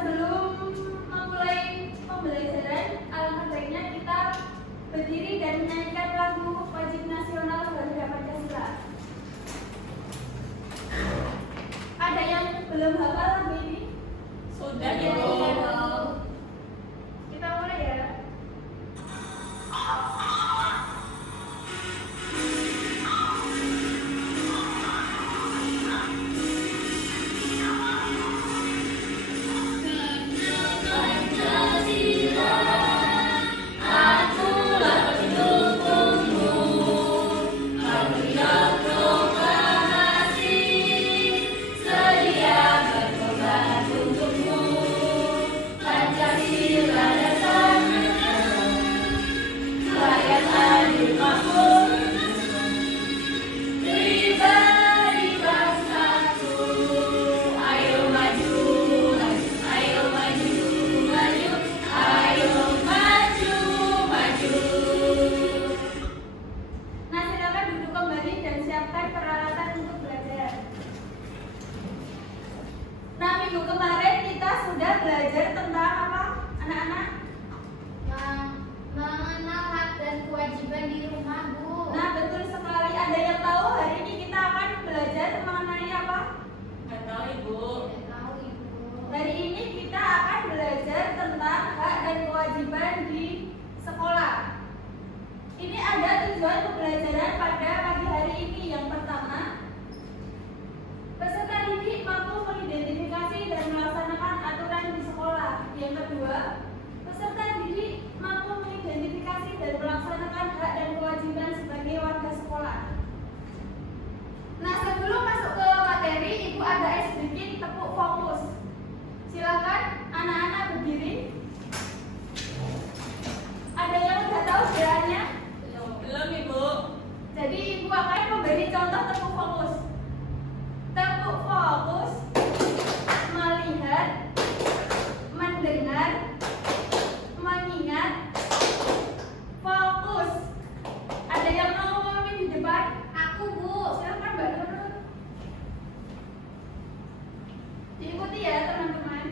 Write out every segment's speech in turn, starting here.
sebelum memulai pembelajaran, alangkah baiknya kita berdiri dan menyanyikan lagu wajib nasional Garuda Pancasila. Ada yang belum hafal lagu ini? Sudah ya. Kita mulai ya. Minggu kemarin kita sudah belajar tentang apa, anak-anak? Mengenal hak dan kewajiban di rumah, Bu. Nah, betul sekali. Ada yang tahu hari ini kita akan belajar mengenai apa? Nggak tahu, Ibu. Tidak tahu, Ibu. Hari ini kita akan belajar tentang hak dan kewajiban di sekolah. Ini ada tujuan pembelajaran pada pagi hari ini. Yang pertama, peserta didik mampu mengidentifikasi dan melaksanakan aturan di sekolah. Yang kedua, peserta didik mampu mengidentifikasi dan melaksanakan hak dan kewajiban sebagai warga sekolah. Nah, sebelum masuk ke materi, Ibu ada sedikit tepuk fokus. Silakan anak-anak berdiri. Ada yang sudah tahu gerakannya? Belum, Ibu. Jadi Ibu akan memberi contoh tepuk fokus. Tepuk fokus, melihat, mendengar, mengingat, fokus. Ada yang mau memimpin di depan? Aku, Bu. Silakan Mbak Nurul. Diikuti ya teman-teman.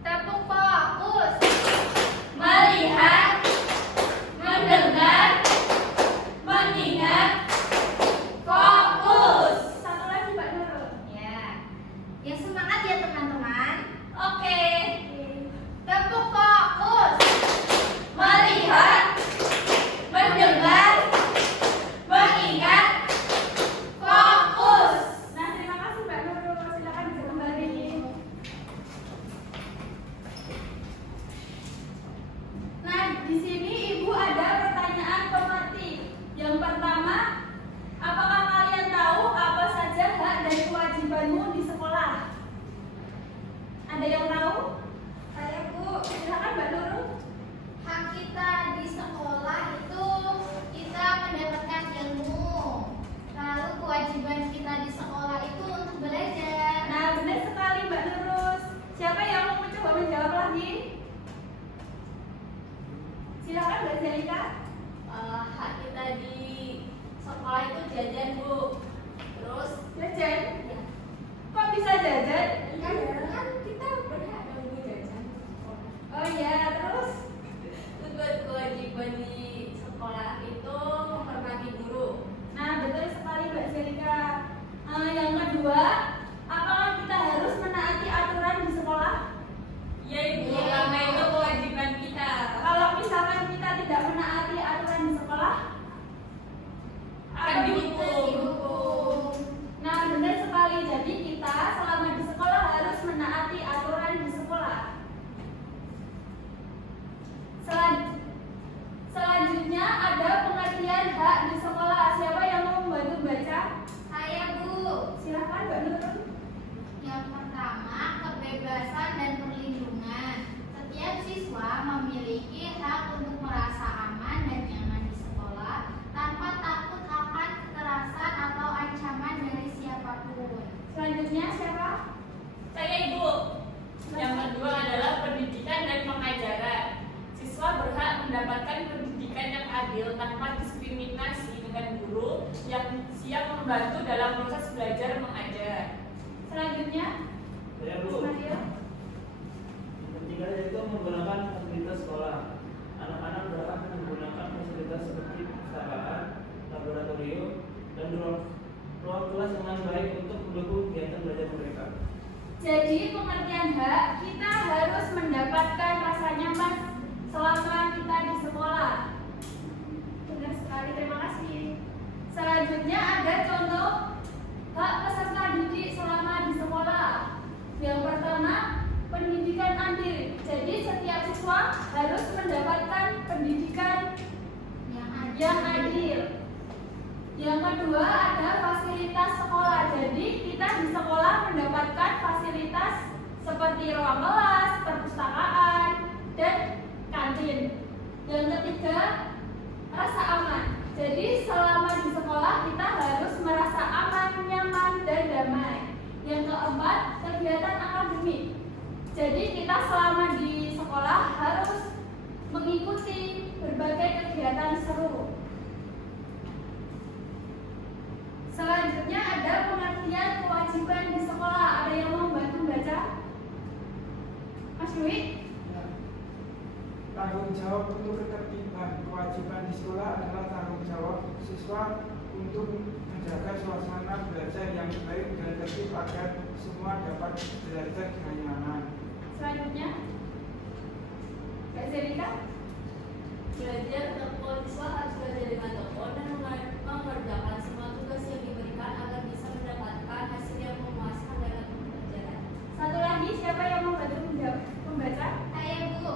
Tepuk fokus, melihat, mendengar, mengingat, fokus. Satu lagi Mbak Nurul. Ya. Yang semangat ya, teman-teman. Oke. Tepuk fokus, melihat, mendengar, mengingat, fokus. Nah, terima kasih Mbak Nurul. Silakan bisa kembali. Nah, di sini Ibu ada pertanyaan formatif. Yang pertama, apakah kalian tahu apa saja hak dan kewajibanmu di sekolah? Ada yang tahu? Saya, Bu. Silakan Mbak Nurul. Hak kita di sekolah itu kita mendapatkan ilmu. Lalu kewajiban kita di sekolah itu untuk belajar. Nah, benar sekali Mbak Nurul. Siapa yang mau mencoba menjawab lagi? Silakan Mbak Zelika. Hak kita di sekolah itu jajan, Bu. Terus Jajan? ya, Kok bisa jajan? kan kita berhak dong, Bu, jajan di sekolah. Oh iya, terus? Terus kewajiban di sekolah itu menghormati guru. Nah, betul sekali Mbak Zelika. Yang kedua, apakah kita harus menaati aturan di sekolah? Iya, Ibu. Iya. Karena itu kewajiban kita. Kalau misalkan kita tidak menaati aturan di sekolah, Akan dihukum. dihukum. Nah, benar sekali. Jadi kita selama di sekolah harus menaati aturan di sekolah. Selanjutnya ada pengertian hak di sekolah. Siapa yang mau membantu baca? Saya, Bu. Silakan Mbak Nurul. Yang pertama, kebebasan dan perlindungan. Setiap siswa memiliki hak untuk merasa aman dan nyaman di sekolah tanpa takut akan kekerasan atau ancaman dari siapapun. Selanjutnya siapa? Saya, Ibu. Yang kedua adalah pendidikan dan pengajaran. Siswa berhak mendapatkan pendidikan yang adil tanpa diskriminasi dengan guru yang siap membantu dalam proses belajar mengajar. Selanjutnya Saya, Mas Bu. Mario. pengertian hak, kita harus mendapatkan rasa nyaman selama kita di sekolah. Benar sekali, terima kasih. Selanjutnya ada contoh hak peserta didik selama di sekolah. Yang pertama, pendidikan adil. Jadi setiap siswa harus mendapatkan pendidikan yang adil. Yang kedua ada fasilitas sekolah. Jadi kita di sekolah mendapatkan fasilitas seperti ruang kelas, perpustakaan, dan kantin. Yang ketiga, rasa aman. Jadi selama di sekolah kita harus merasa aman, nyaman, dan damai. Yang keempat, kegiatan akademik. Jadi kita selama di sekolah harus mengikuti berbagai kegiatan seru. Selanjutnya ada pengertian kewajiban di sekolah. Ada yang mau bantu baca? Mas Dwi? Ya. Tanggung jawab untuk ketertiban. Kewajiban di sekolah adalah tanggung jawab siswa untuk menjaga suasana belajar yang baik dan tertib agar semua dapat belajar dengan nyaman. Selanjutnya, Mbak Zelika? Belajar tekun, siswa harus belajar dengan tekun dan mengerjakan semua tugas yang diberikan agar bisa mendapatkan hasil yang memuaskan dalam pembelajaran. Satu lagi, siapa yang mau bantu membaca? Saya Bu,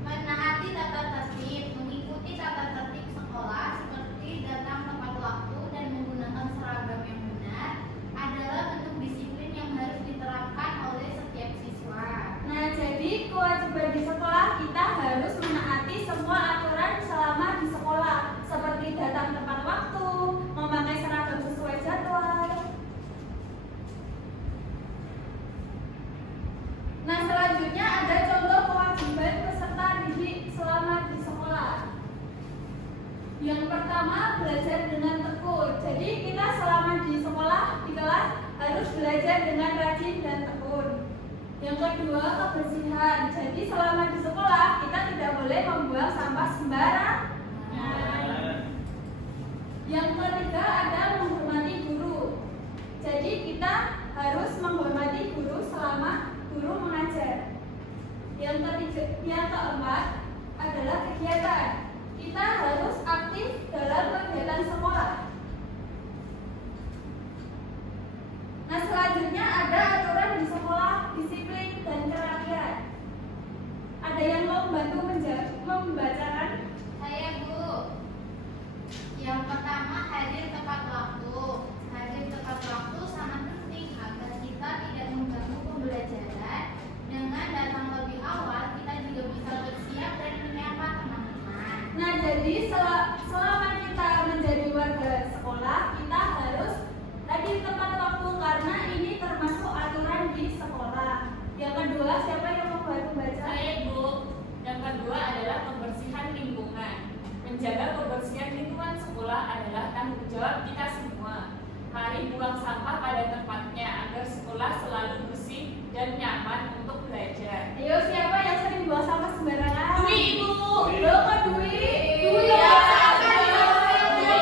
menaati tata tertib, mengikuti tata tertib sekolah seperti datang tepat waktu dan menggunakan seragam yang benar adalah bentuk disiplin yang harus diterapkan oleh setiap siswa. Nah, jadi kewajiban di sekolah kita harus menaati semua aturan selama di sekolah, seperti datang tepat waktu, memakai seragam sesuai jadwal. Nah, selanjutnya ada contoh kewajiban peserta didik selama di sekolah. Yang pertama, belajar dengan tekun. Jadi kita selama di sekolah, di kelas harus belajar dengan rajin dan tekun. Yang kedua, kebersihan. Jadi selama di sekolah kita tidak boleh membuang sampah sembarangan. Yang ketiga ada menghormati guru. Jadi kita harus menghormati guru selama guru mengajar. Yang keempat adalah kegiatan. Kita harus aktif dalam kegiatan sekolah. Nah, selanjutnya ada aturan di sekolah, disiplin dan kerapian. Ada yang mau membantu membacakan? Saya Bu. Yang pertama, hadir tepat waktu. Hadir tepat waktu sangat penting agar kita tidak mengganggu pembelajaran. Dengan datang lebih awal, kita juga bisa bersiap dan menyapa teman-teman. Nah, jadi selama kita menjadi warga sekolah, kita harus hadir tepat waktu karena ini termasuk aturan di sekolah. Yang kedua, siapa yang mau bantu baca? Saya Bu. Yang kedua adalah kebersihan lingkungan. Menjaga kebersihan lingkungan sekolah adalah tanggung jawab kita semua. Mari buang sampah pada tempatnya agar sekolah selalu bersih dan nyaman untuk belajar. Ayo, siapa yang sering buang sampah sembarangan? Dwi, Ibu. Loh, kok Dwi? Dwi Ya, ya.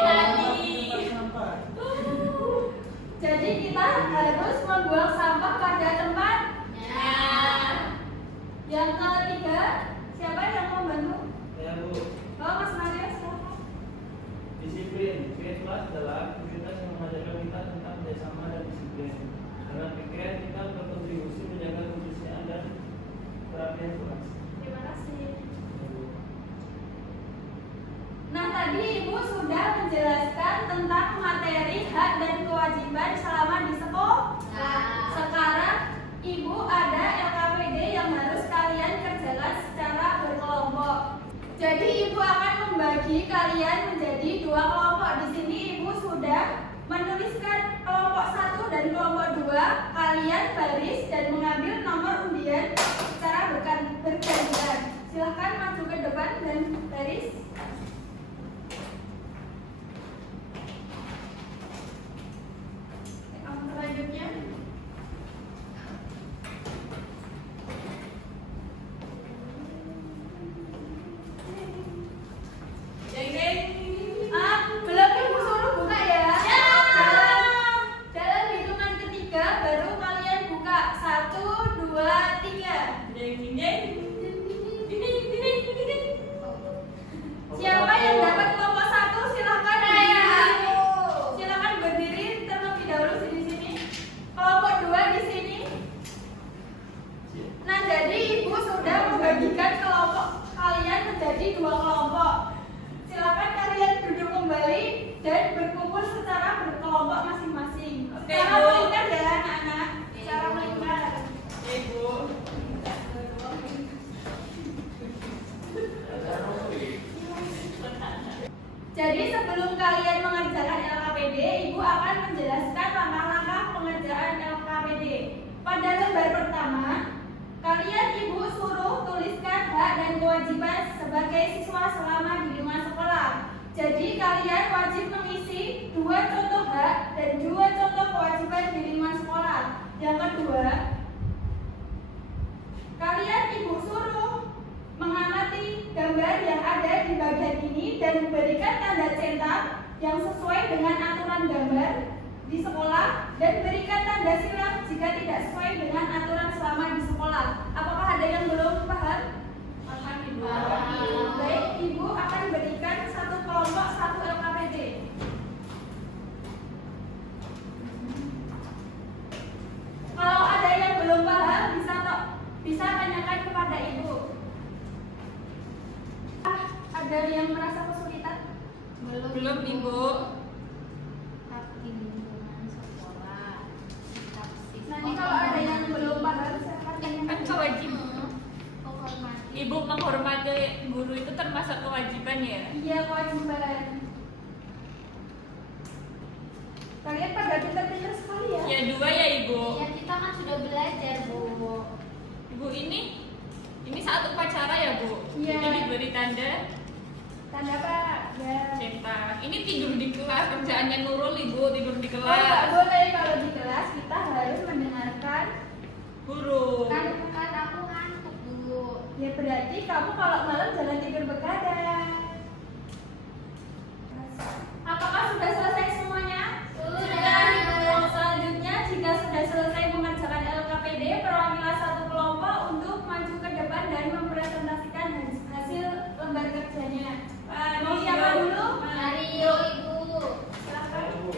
tadi. Jadi kita harus membuang sampah pada tempatnya. Yang ketiga, siapa yang mau bantu? Ya Bu, Oh, Mas Mario, silakan. disiplin. Kelas adalah aktivitas yang mengajarkan kita tentang kerjasama dan disiplin. Dengan pikiran kita berkontribusi menjaga kebersihan dan kerapian kelas. Terima kasih. Nah, tadi Ibu sudah menjelaskan tentang materi hak dan kewajiban selama di sekolah. Sekarang Ibu ada LKPD yang harus kalian kerjakan secara berkelompok. Jadi Ibu akan membagi kalian menjadi dua kelompok. Di sini Ibu sudah menuliskan kelompok 1 dan kelompok 2. Kalian baris dan mengambil nomor undian secara bergantian. Silahkan maju ke depan dan baris. Selanjutnya, Jeng jeng. belum Ibu suruh buka ya. Dalam hitungan ketiga baru kalian buka. siswa selama di lingkungan sekolah. Jadi kalian wajib mengisi 2 contoh hak dan 2 contoh kewajiban di lingkungan sekolah. Yang kedua, kalian ibu suruh mengamati gambar yang ada di bagian ini dan memberikan tanda centang yang sesuai dengan aturan gambar di sekolah dan berikan tanda silang jika tidak sesuai dengan aturan selama di sekolah. Apakah ada yang belum paham? Baik, ibu akan berikan satu kelompok 1 LKPD. Kalau ada yang belum paham bisa tanyakan kepada ibu. Ada yang merasa kesulitan? Belum, Ibu. Hak di lingkungan sekolah. Sikap siswa Nanti kalau ada yang belum paham silakan Kan tanyakan. kewajiban. menghormati. Ibu menghormati guru itu termasuk kewajiban ya? Iya, kewajiban. Kalian pada pintar-pintar sekali ya? Ya 2 ya Ibu. Ya kita kan sudah belajar, Bu. Ibu ini saat upacara ya Bu? Iya. Ini diberi tanda Tanda apa? Ya. centang. Ini tidur di kelas, kerjaannya Nurul Ibu, tidur di Oh, nggak kelas. boleh kalau di kelas kita harus mendengarkan. Guru. Kan aku ngantuk, Bu. Ya berarti kamu kalau malam jangan tidur begadang. Apakah sudah selesai semuanya? Sudah, Ibu. Selanjutnya jika sudah selesai mengerjakan LKPD, perwakilan satu kelompok untuk maju ke depan dan mempresentasikan hasil lembar kerjanya. Mau siapa dulu? Mari yuk, Ibu. Silakan. Ibu.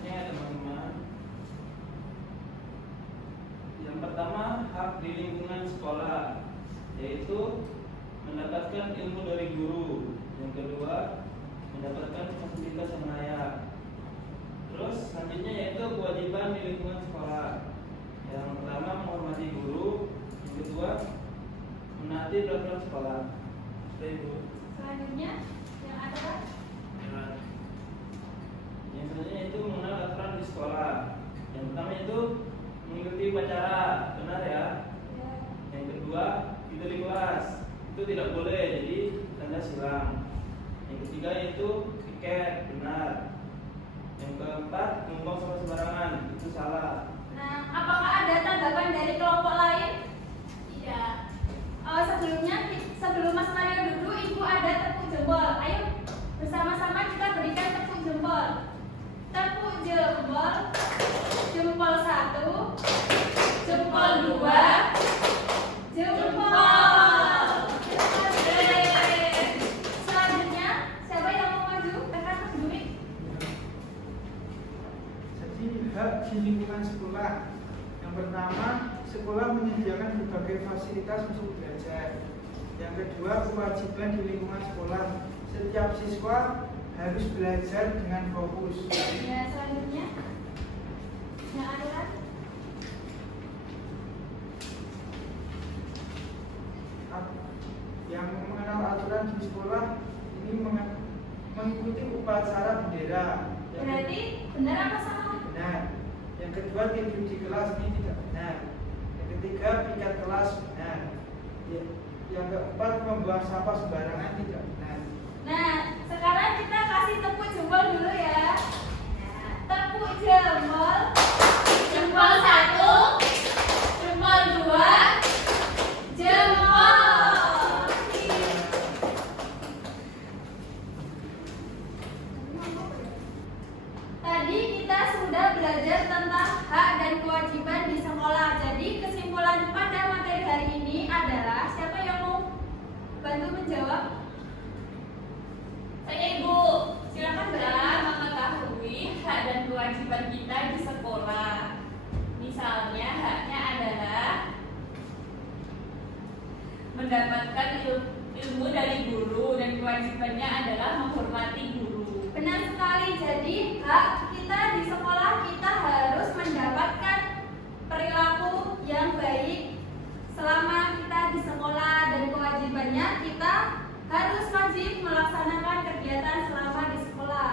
Ini ya teman-teman. Yang pertama, hak di lingkungan sekolah, yaitu mendapatkan ilmu dari guru. Yang kedua, mendapatkan fasilitas yang layak. Terus selanjutnya yaitu kewajiban di lingkungan sekolah. Yang pertama, menghormati guru. Yang kedua, menaati peraturan sekolah. Sudah Ibu. Selanjutnya yang ada Yang selanjutnya itu mengenal aturan di sekolah. Yang pertama itu mengikuti upacara, benar ya. Yang kedua, tidur di kelas, itu tidak boleh, jadi tanda silang. Yang ketiga itu piket, benar. Yang keempat, ngomong sama sembarangan, itu salah. Nah, apakah ada tanggapan dari kelompok lain? Iya. Sebelum Mas Mario duduk, Ibu ada tepuk jempol. Ayo bersama-sama kita berikan tepuk jempol. Tepuk jempol. Jempol 1, jempol 2, jempol. Selanjutnya, siapa yang mau maju? Rekan Mas Dwi. Jadi hak di lingkungan sekolah. Yang pertama, sekolah menyediakan berbagai fasilitas untuk belajar. Yang kedua, kewajiban di lingkungan sekolah. Setiap siswa harus belajar dengan fokus. Ya, selanjutnya yang ada Yang mengenal aturan di sekolah ini mengikuti upacara bendera. berarti benar apa salah? Benar. Yang kedua, tidur di kelas ini tidak benar. Yang ketiga, piket kelas benar. Yang keempat, membuang sampah sembarangan tidak benar. Nah, sekarang kita kasih tepuk jempol dulu ya. Tepuk jempol. Jempol 1, jempol 2, jempol. Tadi kita sudah belajar tentang hak dan kewajiban di sekolah. Jadi kesimpulan pada materi hari ini adalah siapa yang mau bantu menjawab? Saya Ibu. Silakan kita mengetahui hak dan kewajiban kita di sekolah. Misalnya haknya adalah mendapatkan ilmu dari guru dan kewajibannya adalah menghormati guru. Benar sekali. Jadi hak kita di sekolah, kita harus mendapatkan perilaku yang baik selama kita di sekolah, dan kewajibannya kita harus wajib melaksanakan kegiatan selama di sekolah.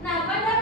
Nah, pada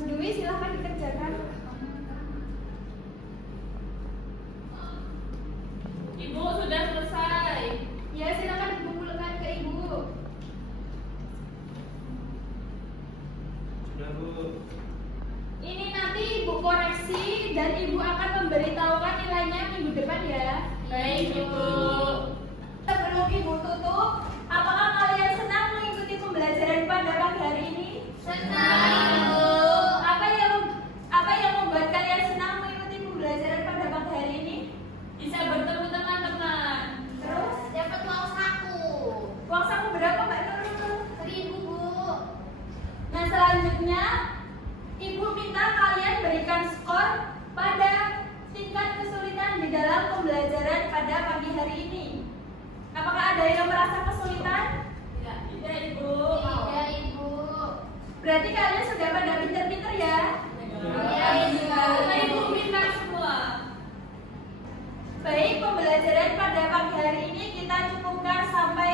Mas Dwi, silahkan dikerjakan. Ibu sudah selesai. Ya, silakan dikumpulkan ke Ibu. Sudah Bu. Ini nanti Ibu koreksi dan Ibu akan memberitahukan nilainya minggu depan ya. Baik, Ibu. Sebelum Ibu tutup, apakah kalian senang mengikuti pembelajaran pada pagi hari ini? Senang, Ibu. Apa yang membuat kalian senang mengikuti pembelajaran pada pagi hari ini? Bisa bertemu teman-teman. Terus, Dapat uang saku. uang saku berapa Mbak Nurul? 1.000, Bu. Nah, selanjutnya Ibu minta kalian berikan skor pada tingkat kesulitan di dalam pembelajaran pada pagi hari ini. Apakah ada yang merasa kesulitan? Tidak, Ibu. Iya, Ibu. Berarti kalian sudah pada pinter-pinter ya? Iya, Ibu. Ibu pintar semua. Baik, pembelajaran pada pagi hari ini kita cukupkan sampai